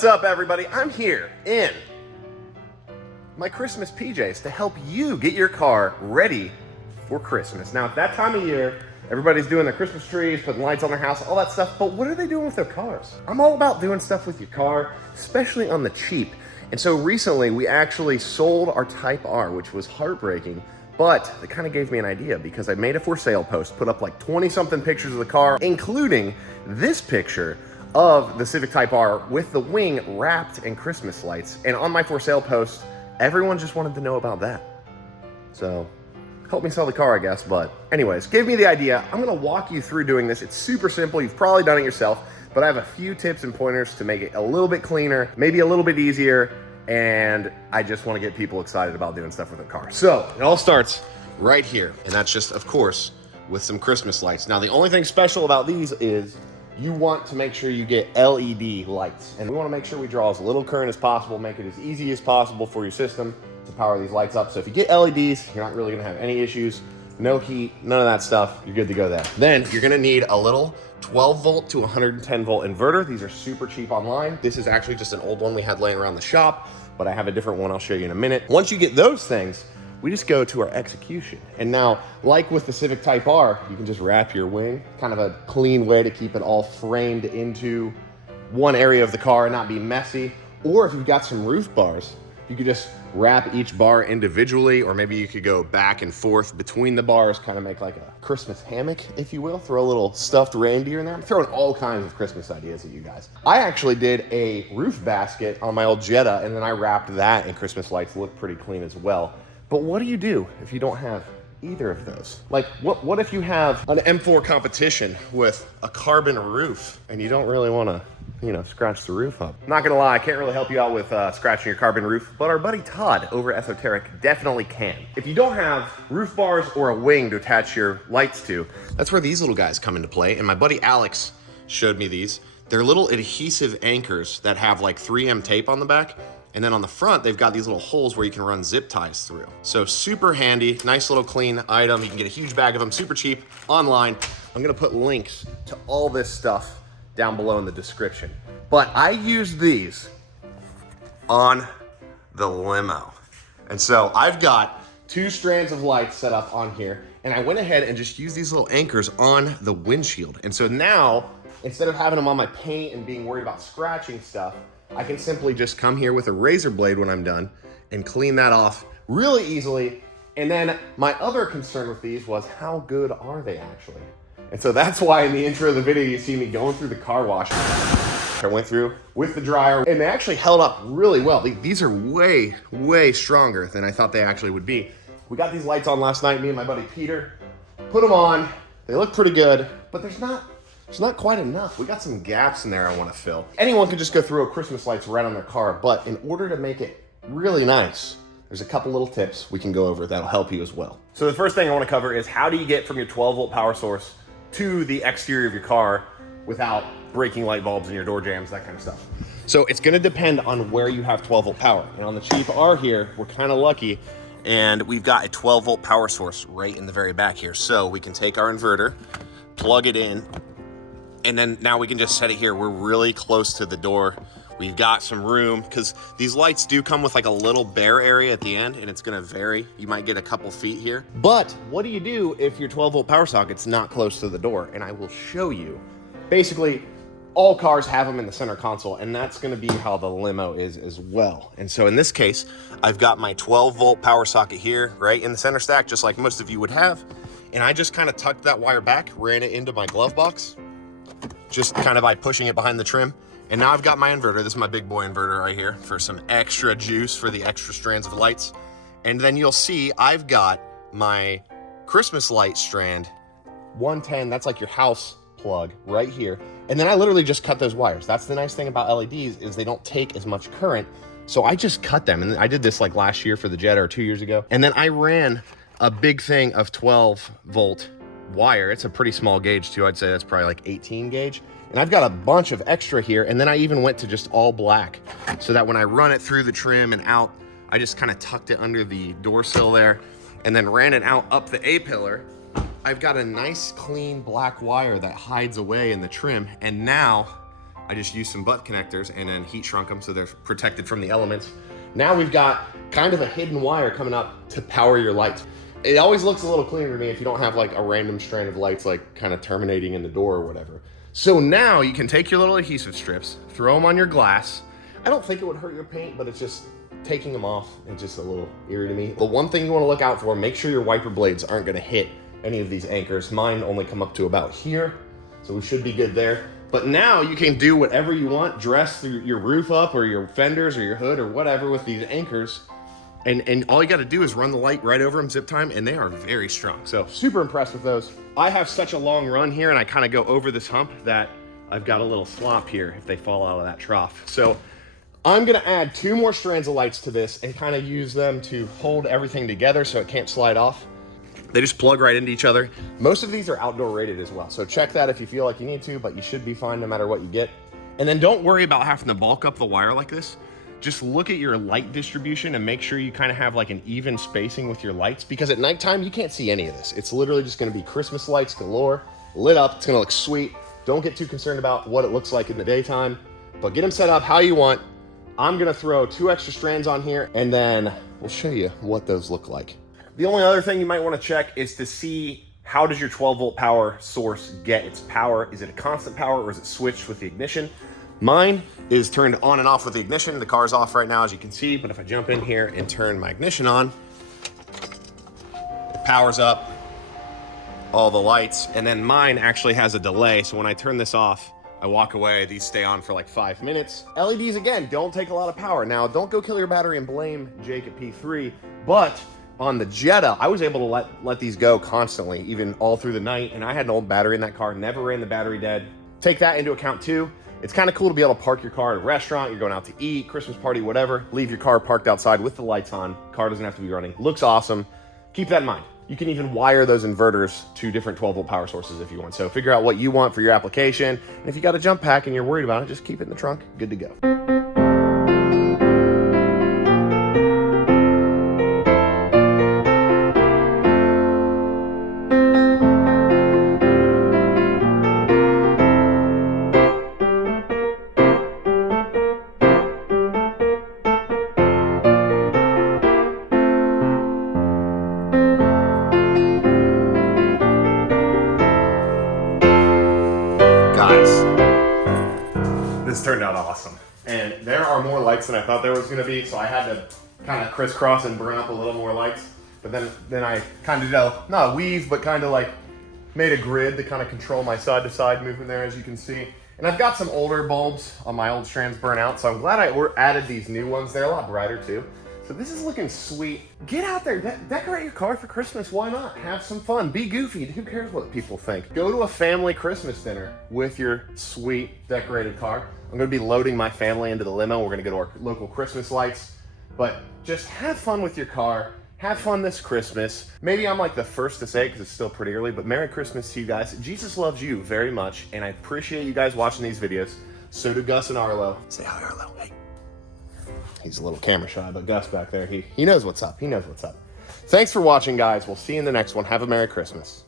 What's up, everybody? I'm here in my Christmas PJs to help you get your car ready for Christmas. Now, at that time of year, everybody's doing their Christmas trees, putting lights on their house, all that stuff, but what are they doing with their cars? I'm all about doing stuff with your car, especially on the cheap. And so recently, we actually sold our Type R, which was heartbreaking, but it kind of gave me an idea because I made a for sale post, put up like 20-something pictures of the car, including this picture of the Civic Type R with the wing wrapped in Christmas lights. And on my for sale post, everyone just wanted to know about that. So, help me sell the car, I guess. But anyways, gave me the idea. I'm gonna walk you through doing this. It's super simple. You've probably done it yourself, but I have a few tips and pointers to make it a little bit cleaner, maybe a little bit easier, and I just wanna get people excited about doing stuff with their car. So, it all starts right here, and that's just, of course, with some Christmas lights. Now, the only thing special about these is you want to make sure you get LED lights. And we want to make sure we draw as little current as possible, make it as easy as possible for your system to power these lights up. So if you get LEDs, you're not really going to have any issues, no heat, none of that stuff. You're good to go there. Then you're going to need a little 12 volt to 110 volt inverter. These are super cheap online. This is actually just an old one we had laying around the shop, but I have a different one I'll show you in a minute. Once you get those things, we just go to our execution. And now, like with the Civic Type R, you can just wrap your wing, kind of a clean way to keep it all framed into one area of the car and not be messy. Or if you've got some roof bars, you could just wrap each bar individually, or maybe you could go back and forth between the bars, kind of make like a Christmas hammock, if you will. Throw a little stuffed reindeer in there. I'm throwing all kinds of Christmas ideas at you guys. I actually did a roof basket on my old Jetta, and then I wrapped that in Christmas lights. It looked pretty clean as well. But what do you do if you don't have either of those? Like, what if you have an M4 competition with a carbon roof and you don't really want to, you know, scratch the roof up? Not gonna lie, I can't really help you out with scratching your carbon roof, but our buddy Todd over at Esoteric definitely can. If you don't have roof bars or a wing to attach your lights to, that's where these little guys come into play. And my buddy Alex showed me these. They're little adhesive anchors that have like 3M tape on the back. And then on the front, they've got these little holes where you can run zip ties through. So super handy, nice little clean item. You can get a huge bag of them, super cheap, online. I'm gonna put links to all this stuff down below in the description. But I use these on the limo. And so I've got 2 strands of lights set up on here, and I went ahead and just used these little anchors on the windshield. And so now, instead of having them on my paint and being worried about scratching stuff, I can simply just come here with a razor blade when I'm done and clean that off really easily. And then my other concern with these was, how good are they actually? And so that's why in the intro of the video, you see me going through the car wash. I went through with the dryer, and they actually held up really well. These are way, way stronger than I thought they actually would be. We got these lights on last night, me and my buddy Peter. Put them on, they look pretty good, but there's not quite enough. We got some gaps in there I want to fill. Anyone can just go throw Christmas lights right on their car, but in order to make it really nice, there's a couple little tips we can go over that'll help you as well. So the first thing I want to cover is, how do you get from your 12 volt power source to the exterior of your car without breaking light bulbs in your door jambs, that kind of stuff. So it's going to depend on where you have 12 volt power. And on the cheap R here, we're kind of lucky, and we've got a 12 volt power source right in the very back here. So we can take our inverter, plug it in, and then now we can just set it here. We're really close to the door. We've got some room, because these lights do come with like a little bare area at the end, and it's gonna vary. You might get a couple feet here. But what do you do if your 12 volt power socket's not close to the door? And I will show you. Basically, all cars have them in the center console, and that's gonna be how the limo is as well. And so in this case, I've got my 12 volt power socket here, right in the center stack, just like most of you would have. And I just kind of tucked that wire back, ran it into my glove box, just kind of by pushing it behind the trim. And now I've got my inverter. This is my big boy inverter right here for some extra juice for the extra strands of lights. And then you'll see I've got my Christmas light strand, 110, that's like your house plug right here. And then I literally just cut those wires. That's the nice thing about LEDs, is they don't take as much current. So I just cut them. And I did this like last year for the Jetta, or 2 years ago. And then I ran a big thing of 12 volt wire. It's a pretty small gauge too. I'd say that's probably like 18 gauge. And I've got a bunch of extra here. And then I even went to just all black, so that when I run it through the trim and out, I just kind of tucked it under the door sill there, and then ran it out up the A-pillar. I've got a nice clean black wire that hides away in the trim. And now I just used some butt connectors and then heat shrunk them so they're protected from the elements. Now we've got kind of a hidden wire coming up to power your lights. It always looks a little cleaner to me if you don't have like a random strand of lights like kind of terminating in the door or whatever. So now you can take your little adhesive strips, throw them on your glass. I don't think it would hurt your paint, but it's just taking them off and just a little eerie to me. The one thing you want to look out for, make sure your wiper blades aren't going to hit any of these anchors. Mine only come up to about here, so we should be good there. But now you can do whatever you want, dress your roof up or your fenders or your hood or whatever with these anchors. And all you got to do is run the light right over them, zip time, and they are very strong. So super impressed with those. I have such a long run here and I kind of go over this hump that I've got a little slop here if they fall out of that trough. So I'm gonna add 2 more strands of lights to this and kind of use them to hold everything together so it can't slide off. They just plug right into each other. Most of these are outdoor rated as well. So check that if you feel like you need to, but you should be fine no matter what you get. And then don't worry about having to bulk up the wire like this. Just look at your light distribution and make sure you kind of have like an even spacing with your lights, because at nighttime, you can't see any of this. It's literally just gonna be Christmas lights galore, lit up. It's gonna look sweet. Don't get too concerned about what it looks like in the daytime, but get them set up how you want. I'm gonna throw 2 extra strands on here and then we'll show you what those look like. The only other thing you might want to check is to see how does your 12-volt power source get its power. Is it a constant power or is it switched with the ignition? Mine is turned on and off with the ignition. The car's off right now, as you can see, but if I jump in here and turn my ignition on, it powers up all the lights, and then mine actually has a delay, so when I turn this off, I walk away, these stay on for like 5 minutes. LEDs, again, don't take a lot of power. Now, don't go kill your battery and blame Jake at P3, but on the Jetta, I was able to let these go constantly, even all through the night, and I had an old battery in that car, never ran the battery dead. Take that into account too. It's kind of cool to be able to park your car at a restaurant, you're going out to eat, Christmas party, whatever, leave your car parked outside with the lights on, car doesn't have to be running, looks awesome. Keep that in mind. You can even wire those inverters to different 12-volt power sources if you want. So figure out what you want for your application, and if you got a jump pack and you're worried about it, just keep it in the trunk, good to go. This turned out awesome. And there are more lights than I thought there was gonna be, so I had to kind of crisscross and burn up a little more lights. But then I kind of did not a weave, but kind of like made a grid to kind of control my side to side movement there, as you can see. And I've got some older bulbs on my old strands burn out, so I'm glad I added these new ones. They're a lot brighter too. So this is looking sweet. Get out there, decorate your car for Christmas. Why not? Have some fun, be goofy. Who cares what people think? Go to a family Christmas dinner with your sweet decorated car. I'm gonna be loading my family into the limo. We're gonna go to our local Christmas lights, but just have fun with your car. Have fun this Christmas. Maybe I'm like the first to say it because it's still pretty early, but Merry Christmas to you guys. Jesus loves you very much, and I appreciate you guys watching these videos. So do Gus and Arlo. Say hi, Arlo, hey. He's a little camera shy, but Gus back there, he knows what's up. He knows what's up. Thanks for watching, guys. We'll see you in the next one. Have a Merry Christmas.